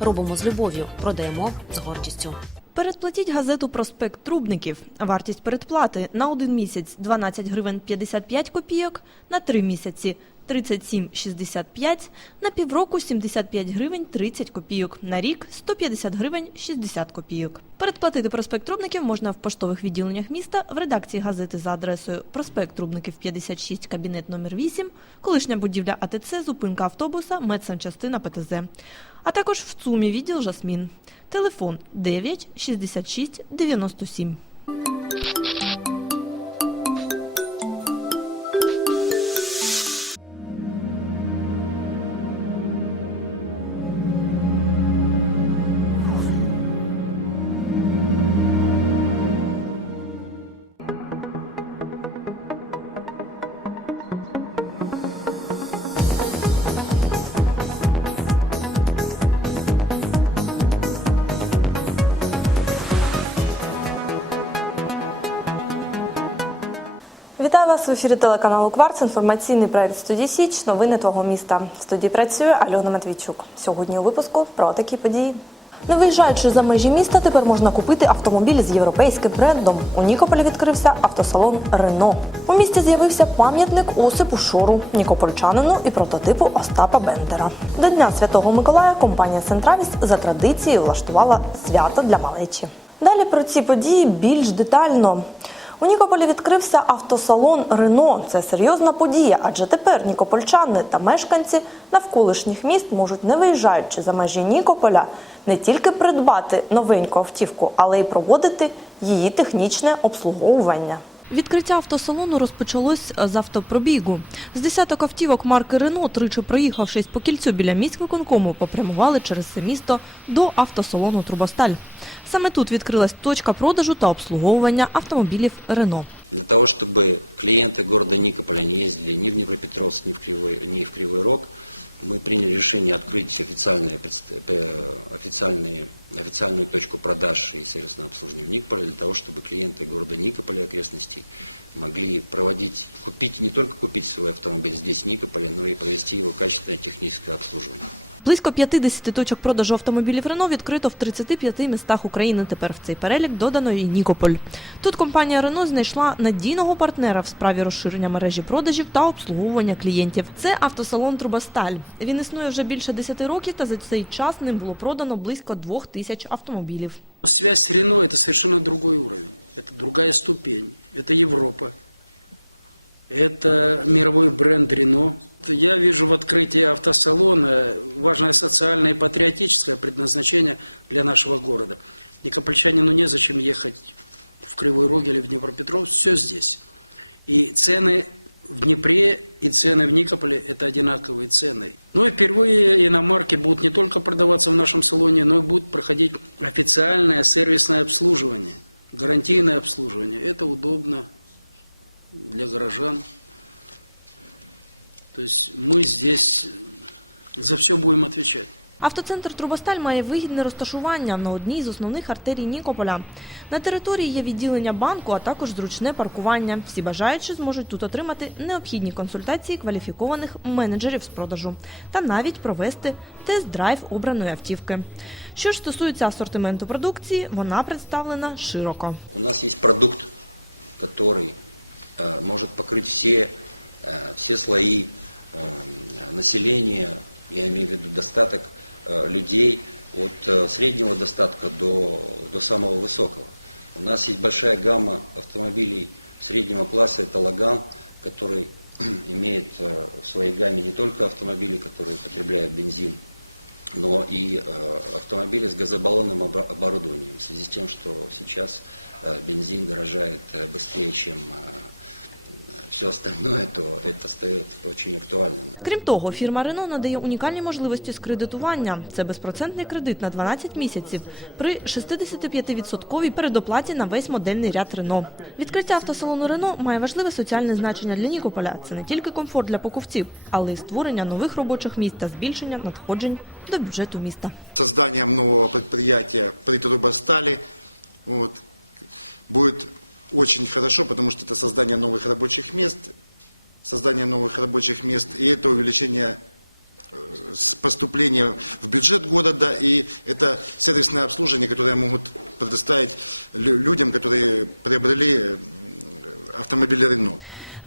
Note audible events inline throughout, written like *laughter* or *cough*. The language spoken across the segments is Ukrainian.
Робимо з любов'ю, продаємо з гордістю. Передплатіть газету «Проспект Трубників». Вартість передплати на один місяць 12 гривень 55 копійок, на три місяці 37,65, на півроку 75 гривень 30 копійок, на рік 150 гривень 60 копійок. Передплатити «Проспект Трубників» можна в поштових відділеннях міста, в редакції газети за адресою «Проспект Трубників 56, кабінет номер 8, колишня будівля АТЦ, зупинка автобуса, медсанчастина ПТЗ, а також в ЦУМі відділ «Жасмін». Телефон 9 66 97. Вас в ефірі телеканалу Кварц. Інформаційний проект студії Січ. Новини твого міста. В студії працює Альона Матвійчук. Сьогодні у випуску про такі події. Не виїжджаючи за межі міста, тепер можна купити автомобіль з європейським брендом. У Нікополі відкрився автосалон Рено. У місті з'явився пам'ятник Осипу Шору, Нікопольчанину і прототипу Остапа Бендера. До Дня Святого Миколая компанія Центравіс за традицією влаштувала свято для малечі. Далі про ці події більш детально. У Нікополі відкрився автосалон Рено. Це серйозна подія, адже тепер нікопольчани та мешканці навколишніх міст можуть, не виїжджаючи за межі Нікополя, не тільки придбати новеньку автівку, але й проводити її технічне обслуговування. Відкриття автосалону розпочалось з автопробігу. З десяток автівок марки Рено, тричі проїхавшись по кільцю біля міськвиконкому, попрямували через це місто до автосалону Трубосталь. Саме тут відкрилась точка продажу та обслуговування автомобілів Рено. Близько 50 точок продажу автомобілів Рено відкрито в 35 містах України. Тепер в цей перелік додано і Нікополь. Тут компанія Рено знайшла надійного партнера в справі розширення мережі продажів та обслуговування клієнтів. Це автосалон Трубосталь. Він існує вже більше 10 років, та за цей час ним було продано близько 2 тисяч автомобілів. Связь Рено – это совершенно другой уровень, это другая ступень, это Европа, это мировой бренд Рено. Я вижу в открытии автосалона важное социальное и патриотическое предназначение для нашего города. И копольчанину незачем ехать в Кривой Рог или в Днепропетровск, все здесь. И цены в Днепре, и цены в Никополе – это одинаковые цены. Ну и прямые иномарки будут не только продаваться в нашем салоне, но будут проходить официальное сервисное обслуживание, гарантийное обслуживание. Это есть мы здесь за все будем отвечать. Автоцентр Трубосталь має вигідне розташування на одній з основних артерій Нікополя. На території є відділення банку, а також зручне паркування. Всі бажаючі зможуть тут отримати необхідні консультації кваліфікованих менеджерів з продажу та навіть провести тест-драйв обраної автівки. Що ж стосується асортименту продукції, вона представлена широко. У нас есть продукт, который э, может покрыть все, э, все слои э, населения, и имеет достаток э, людей от э, среднего достатка до, до самого высокого. У нас есть большая гамма автомобилей среднего класса, Крім того, фірма Рено надає унікальні можливості з кредитування. Це безпроцентний кредит на 12 місяців при 65% передоплаті на весь модельний ряд Рено. Відкриття автосалону Рено має важливе соціальне значення для Нікополя. Це не тільки комфорт для покупців, але й створення нових робочих місць та збільшення надходжень до бюджету міста. нового очень хорошо, потому что это создание новых рабочих мест, создание новых рабочих мест и увеличение э, с- поступления в бюджет города, и это сервисное обслуживание, которое могут предоставить лю- людям, которые приобрели э, автомобили Renault.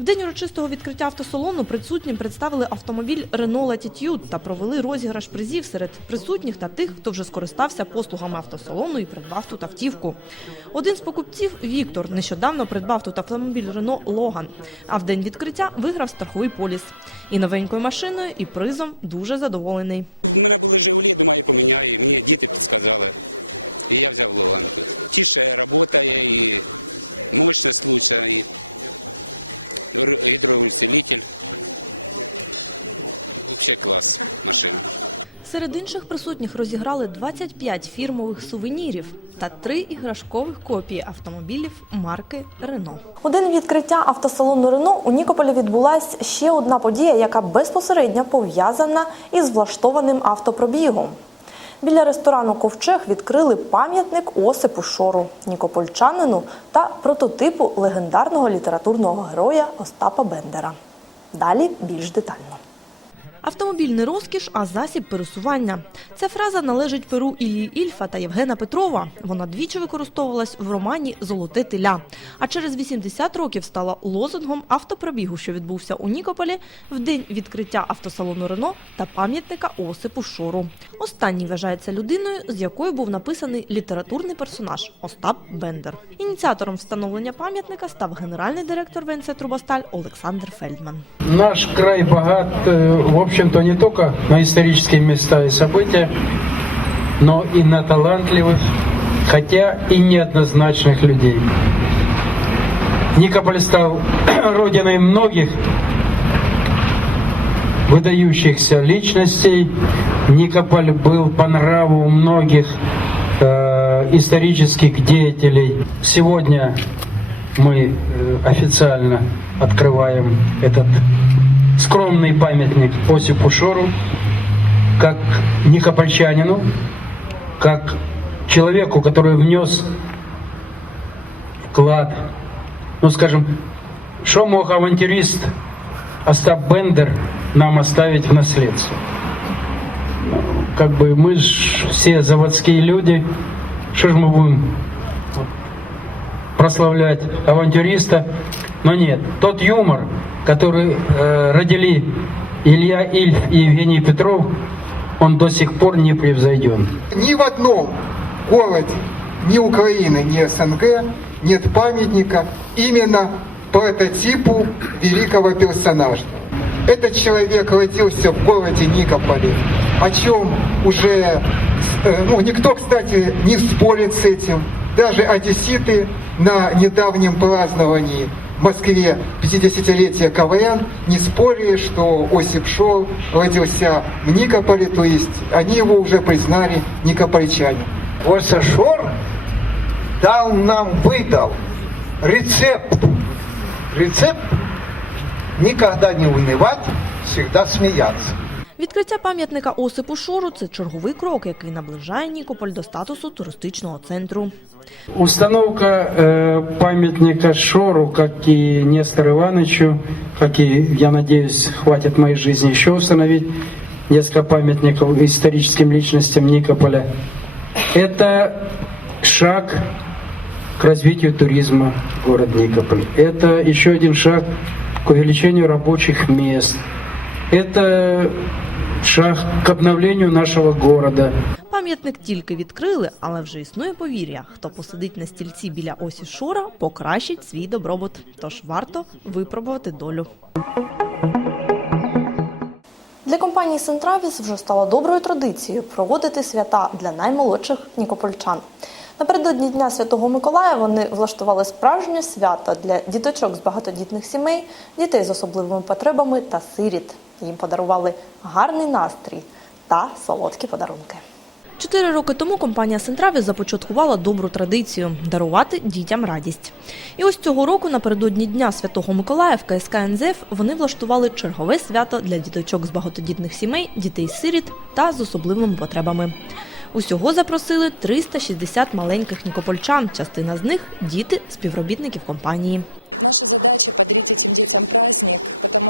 в день урочистого відкриття автосалону присутнім представили автомобіль Renault Latitude та провели розіграш призів серед присутніх та тих, хто вже скористався послугами автосалону і придбав тут автівку. Один з покупців Віктор нещодавно придбав тут автомобіль Renault Logan, а в день відкриття виграв страховий поліс. І новенькою машиною, і призом дуже задоволений. Тише работали, и мощность мусора, Серед інших присутніх розіграли 25 фірмових сувенірів та три іграшкових копії автомобілів марки Рено. У день відкриття автосалону Рено у Нікополі відбулася ще одна подія, яка безпосередньо пов'язана із влаштованим автопробігом. Біля ресторану Ковчег відкрили пам'ятник Осипу Шору, нікопольчанину та прототипу легендарного літературного героя Остапа Бендера. Далі більш детально. Автомобіль не розкіш, а засіб пересування. Ця фраза належить перу Іллі Ільфа та Євгена Петрова. Вона двічі використовувалась в романі Золоте теля. А через 80 років стала лозунгом автопробігу, що відбувся у Нікополі в день відкриття автосалону Рено та пам'ятника Осипу Шору. Останній вважається людиною, з якою був написаний літературний персонаж Остап Бендер. Ініціатором встановлення пам'ятника став генеральний директор ВНЦ Трубосталь Олександр Фельдман. Наш край богат, э, в общем-то, не только на исторические места и события, но и на талантливых, хотя и неоднозначных людей. Никополь стал *clears throat* родиной многих выдающихся личностей. Никополь был по нраву многих э, исторических деятелей. Сегодня мы э, официально открываем этот скромный памятник Осипу Шору как никопольчанину, как человеку, который внес вклад, ну скажем, что мог авантюрист Остап Бендер нам оставить в наследство? Ну, Как бы мы все заводские люди, что же мы будем прославлять авантюриста, но нет. Тот юмор, который э, родили Илья Ильф и Евгений Петров, он до сих пор не превзойден. Ни в одном городе, ни Украины, ни СНГ нет памятника именно прототипу великого персонажа. Этот человек родился в городе Никополе, о чем уже, э, ну, никто, кстати, не спорит с этим. Даже одесситы на недавнем праздновании в Москве 50-летия КВН не спорили, что Осип Шор родился в Никополе, то есть они его уже признали никопольчанин. Ося Шор дал нам, выдал рецепт. Рецепт никогда не унывать, всегда смеяться. Відкриття пам'ятника Осипу Шору це черговий крок, який наближає Нікополь до статусу туристичного центру. Установка э, памятника Шору, как и Нестору Ивановичу, как и, я надеюсь, хватит моей жизни еще установить несколько памятников историческим личностям Никополя. Это шаг к развитию туризма в город Никополь. Это еще один шаг к увеличению рабочих мест. Это шаг к обновлению нашего города. Пам'ятник тільки відкрили, але вже існує повір'я. Хто посидить на стільці біля осі Шора, покращить свій добробут. Тож варто випробувати долю. Для компанії Сентравіс вже стало доброю традицією проводити свята для наймолодших нікопольчан. Напередодні Дня Святого Миколая вони влаштували справжнє свято для діточок з багатодітних сімей, дітей з особливими потребами та сиріт. Їм подарували гарний настрій та солодкі подарунки. Чотири роки тому компанія Сентраві започаткувала добру традицію дарувати дітям радість. І ось цього року, напередодні Дня Святого Миколая в КСК НЗФ вони влаштували чергове свято для діточок з багатодітних сімей, дітей-сиріт та з особливими потребами. Усього запросили 360 маленьких нікопольчан. Частина з них діти співробітників компанії.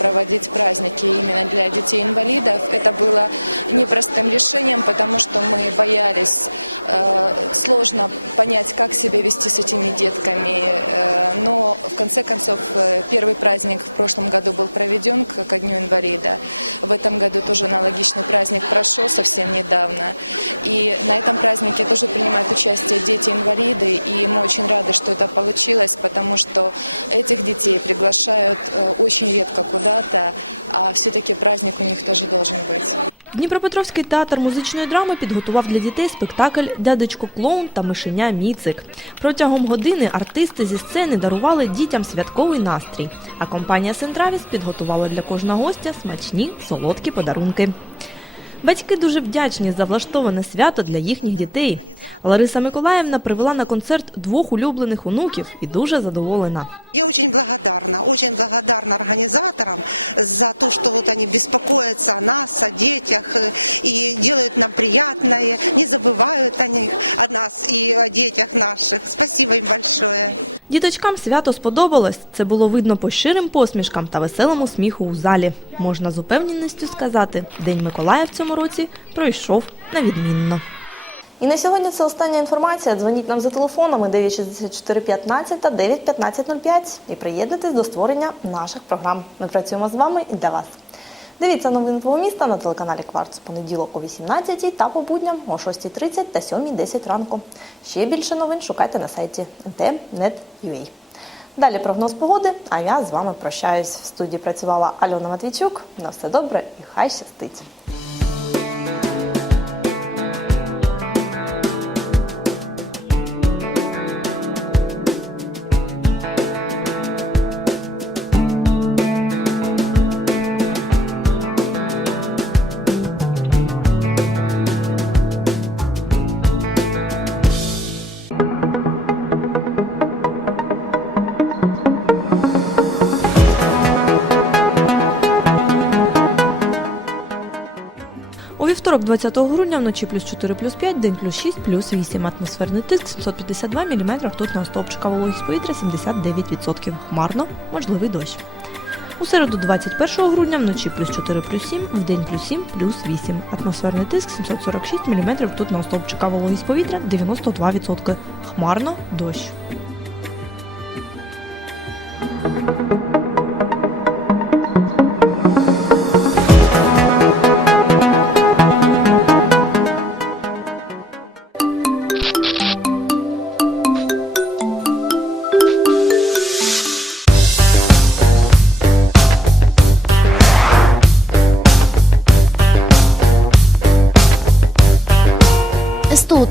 проводить праздники для детей инвалидов, это было непростым решением, потому что мы боялись, сложно понять, как себя э, вести с этими детками. Но, в конце концов, первый праздник в прошлом году был проведен к Дню инвалида. В этом году тоже аналогично праздник прошел совсем недавно. И в этом празднике тоже принимали участие дети инвалиды, и мы очень рады, что это получилось, потому что Дніпропетровський театр музичної драми підготував для дітей спектакль Дядечко клоун та мишеня Міцик. Протягом години артисти зі сцени дарували дітям святковий настрій. А компанія Сентравіс підготувала для кожного гостя смачні солодкі подарунки. Батьки дуже вдячні за влаштоване свято для їхніх дітей. Лариса Миколаївна привела на концерт двох улюблених онуків і дуже задоволена. Я очень благодарна, организаторам за то, что вот они беспокоятся о нас, о детях и делают нам приятное, не забывают они о нас и о детях наших. Спасибо им большое. Діточкам свято сподобалось. Це було видно по щирим посмішкам та веселому сміху у залі. Можна з упевненістю сказати, День Миколая в цьому році пройшов на відмінно. І на сьогодні це остання інформація. Дзвоніть нам за телефонами 964 15 та 91505 і приєднуйтесь до створення наших програм. Ми працюємо з вами і для вас. Дивіться новини твого міста на телеканалі Кварц понеділок о 18 та по будням о 6.30 та 7.10 ранку. Ще більше новин шукайте на сайті nt.net.ua. Далі прогноз погоди, а я з вами прощаюсь. В студії працювала Альона Матвійчук. На все добре і хай щастить! Вівторок, 20 грудня, вночі плюс 4, плюс 5, день плюс 6, плюс 8. Атмосферний тиск 752 мм ртутного стовпчика вологість повітря 79%. Хмарно, можливий дощ. У середу, 21 грудня, вночі плюс 4, плюс 7, в день плюс 7, плюс 8. Атмосферний тиск 746 мм ртутного стовпчика вологість повітря 92%. Хмарно, дощ.